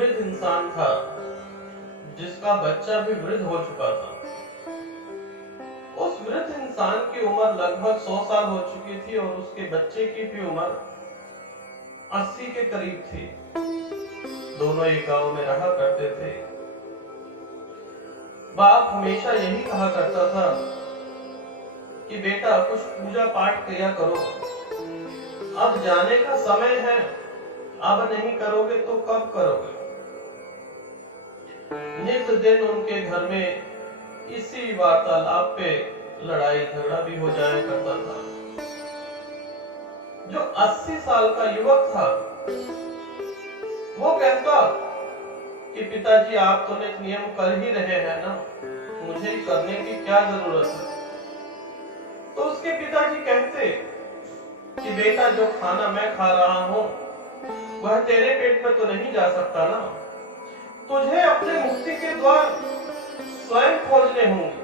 वृद्ध इंसान था जिसका बच्चा भी वृद्ध हो चुका था। उस वृद्ध इंसान की उम्र लगभग 100 साल हो चुकी थी और उसके बच्चे की भी उम्र 80 के करीब थी। दोनों एक गांव में रहा करते थे। बाप हमेशा यही कहा करता था कि बेटा कुछ पूजा पाठ किया करो, अब जाने का समय है, अब नहीं करोगे तो कब करोगे। नित दिन उनके घर में इसी वार्तालाप पे लड़ाई झगड़ा भी हो जाया करता था। जो 80 साल का युवक था वो कहता कि पिताजी आप तो नित नियम कर ही रहे हैं ना, मुझे करने की क्या जरूरत है। तो उसके पिताजी कहते कि बेटा जो खाना मैं खा रहा हूं वह तेरे पेट में तो नहीं जा सकता ना, तुझे अपने मुक्ति के द्वार स्वयं खोजने होंगे,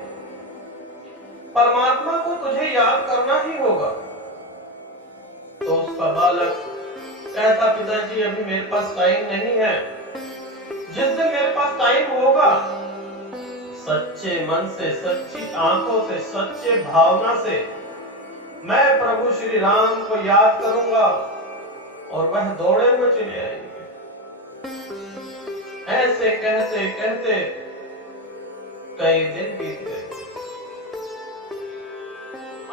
परमात्मा को तुझे याद करना ही होगा। तो उसका बालक कहता पिताजी अभी मेरे पास टाइम नहीं है, जिस दिन मेरे पास टाइम होगा सच्चे मन से, सच्ची आंखों से, सच्चे भावना से मैं प्रभु श्री राम को याद करूंगा और वह दौड़े हुए चले आएंगे। ऐसे कहते कहते कई दिन बीत गए।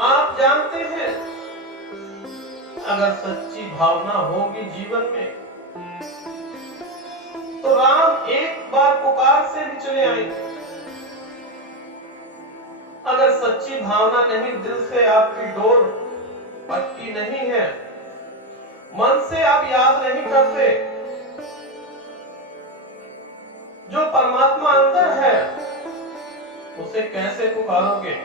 आप जानते हैं अगर सच्ची भावना होगी जीवन में तो राम एक बार पुकार से भी चले आएंगे। अगर सच्ची भावना नहीं, दिल से आपकी डोर पक्की नहीं है, मन से आप याद नहीं करते, जो परमात्मा अंदर है उसे कैसे पुकारोगे।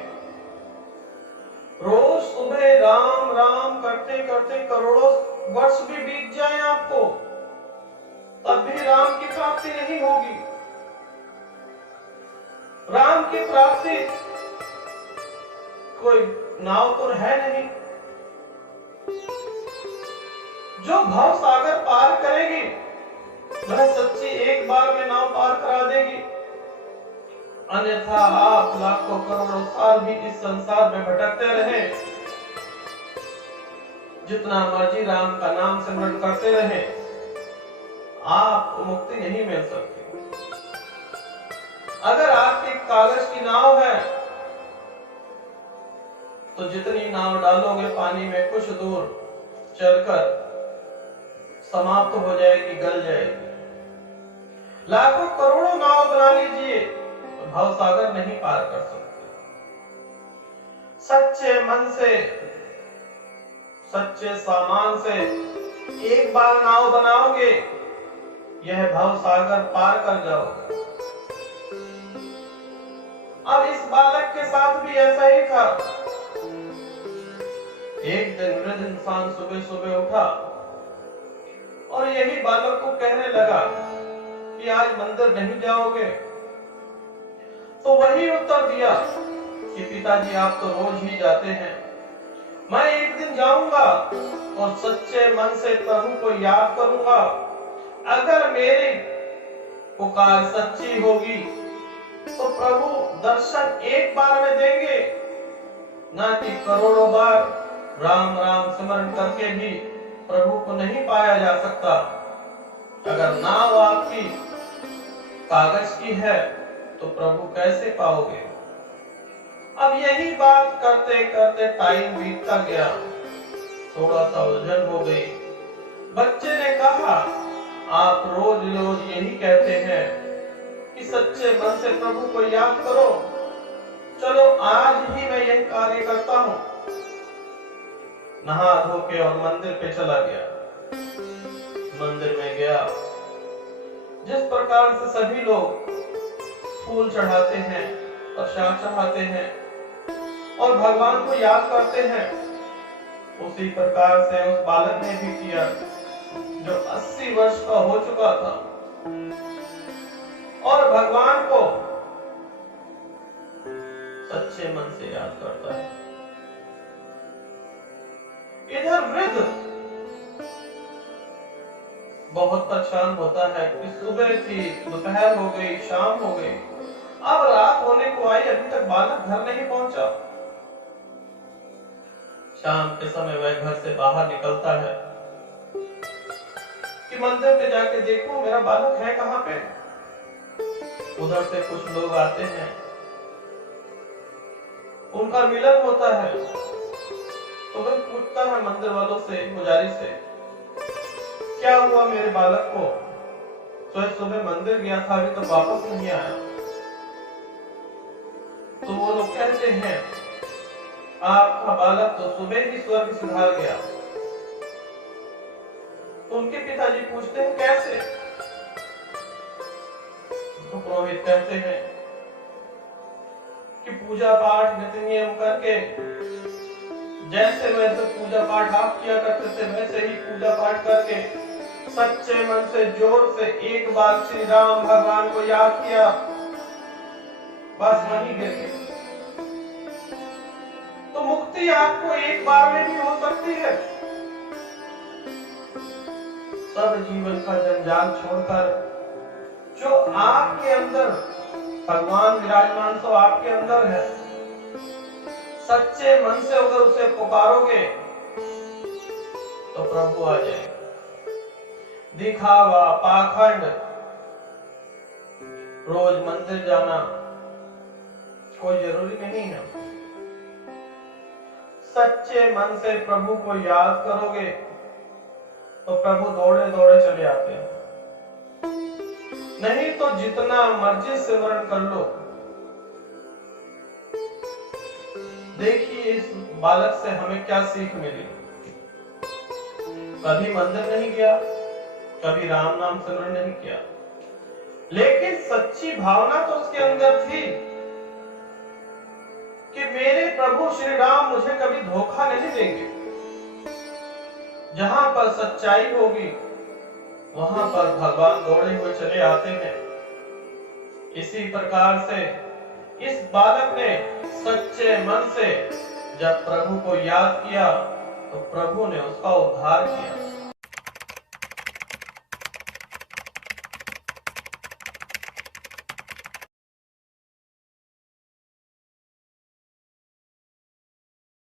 रोज सुबह राम राम करते करते करोड़ों वर्ष भी बीत जाए आपको, तब भी राम की प्राप्ति नहीं होगी। राम की प्राप्ति कोई नाव तो है नहीं जो भव सागर पार करेगी, वह सच्ची एक बार में नाव पार करा देगी। अन्यथा आप लाखों करोड़ों साल भी इस संसार में भटकते रहे, जितना मर्जी राम का नाम सिमरन करते रहे, आपको मुक्ति नहीं मिल सकती। अगर आपकी कागज की नाव है तो जितनी नाव डालोगे पानी में कुछ दूर चलकर समाप्त हो जाएगी, गल जाएगी। लाखों करोड़ों नाव बना लीजिए तो भव सागर नहीं पार कर सकते। सच्चे मन से, सच्चे सामान से एक बार नाव बनाओगे, यह भव सागर पार कर जाओगे। अब इस बालक के साथ भी ऐसा ही था। एक दिन वृद्ध इंसान सुबह सुबह उठा और यही बालक को कहने लगा कि आज मंदिर नहीं जाओगे। तो वही उत्तर दिया कि पिताजी आप तो रोज ही जाते हैं, मैं एक दिन जाऊंगा और सच्चे मन से प्रभु को याद करूंगा। अगर मेरी पुकार सच्ची होगी तो प्रभु दर्शन एक बार में देंगे, ना कि करोड़ों बार राम राम स्मरण करके भी प्रभु को नहीं पाया जा सकता। अगर नाव आपकी कागज की है तो प्रभु कैसे पाओगे। अब यही बात करते करते टाइम बीतता गया, थोड़ा सा उलझन हो गई। बच्चे ने कहा आप रोज रोज यही कहते हैं कि सच्चे मन से प्रभु को याद करो, चलो आज ही मैं यही कार्य करता हूं। नहा धो के और मंदिर पे चला गया। मंदिर में गया, जिस प्रकार से सभी लोग फूल चढ़ाते हैं, प्रसाद चढ़ाते हैं और भगवान को याद करते हैं, उसी प्रकार से उस बालक ने भी किया जो 80 वर्ष का हो चुका था और भगवान को सच्चे मन से याद करता है। इधर वृद्ध बहुत परेशान होता है कि सुबह थी, दोपहर हो गई, शाम हो गई, अब रात होने को आई, अभी तक बालक घर नहीं पहुंचा। शाम के समय वह घर से बाहर निकलता है कि मंदिर पे जाके देखूं मेरा बालक है कहां पे। उधर से कुछ लोग आते हैं, उनका मिलन होता है, तो वह पूछता है मंदिर वालों से, पुजारी से, क्या हुआ मेरे बालक को? तो सुबह मंदिर गया था, अभी तो वापस नहीं आया। तो वो लोग कहते हैं आपका बालक तो सुबह ही स्वर्ग सिधार गया। तो उनके पिताजी पूछते हैं कैसे? तो पुरोहित कहते हैं कि पूजा पाठ नित्य नियम करके, जैसे वैसे पूजा पाठ आप किया करते थे वैसे ही पूजा पाठ करके सच्चे मन से जोर से एक बार श्री राम भगवान को याद किया, बस वहीं गिर गए। तो मुक्ति आपको एक बार में भी हो सकती है। सब जीवन का जंजाल छोड़कर जो आपके अंदर भगवान विराजमान तो आपके अंदर है, सच्चे मन से अगर उसे पुकारोगे तो प्रभु आ जाएगा। दिखावा, पाखंड, रोज मंदिर जाना कोई जरूरी नहीं है। सच्चे मन से प्रभु को याद करोगे तो प्रभु दौड़े दौड़े चले आते हैं। नहीं तो जितना मर्जी सिमरन कर लो। देखिए इस बालक से हमें क्या सीख मिली। कभी मंदिर नहीं गया, कभी राम नाम सिमरन नहीं किया, लेकिन सच्ची भावना तो उसके अंदर थी कि मेरे प्रभु श्री राम मुझे कभी धोखा नहीं देंगे। जहां पर सच्चाई होगी वहां पर भगवान दौड़े हुए चले आते हैं। इसी प्रकार से इस बालक ने सच्चे मन से जब प्रभु को याद किया तो प्रभु ने उसका उद्धार किया।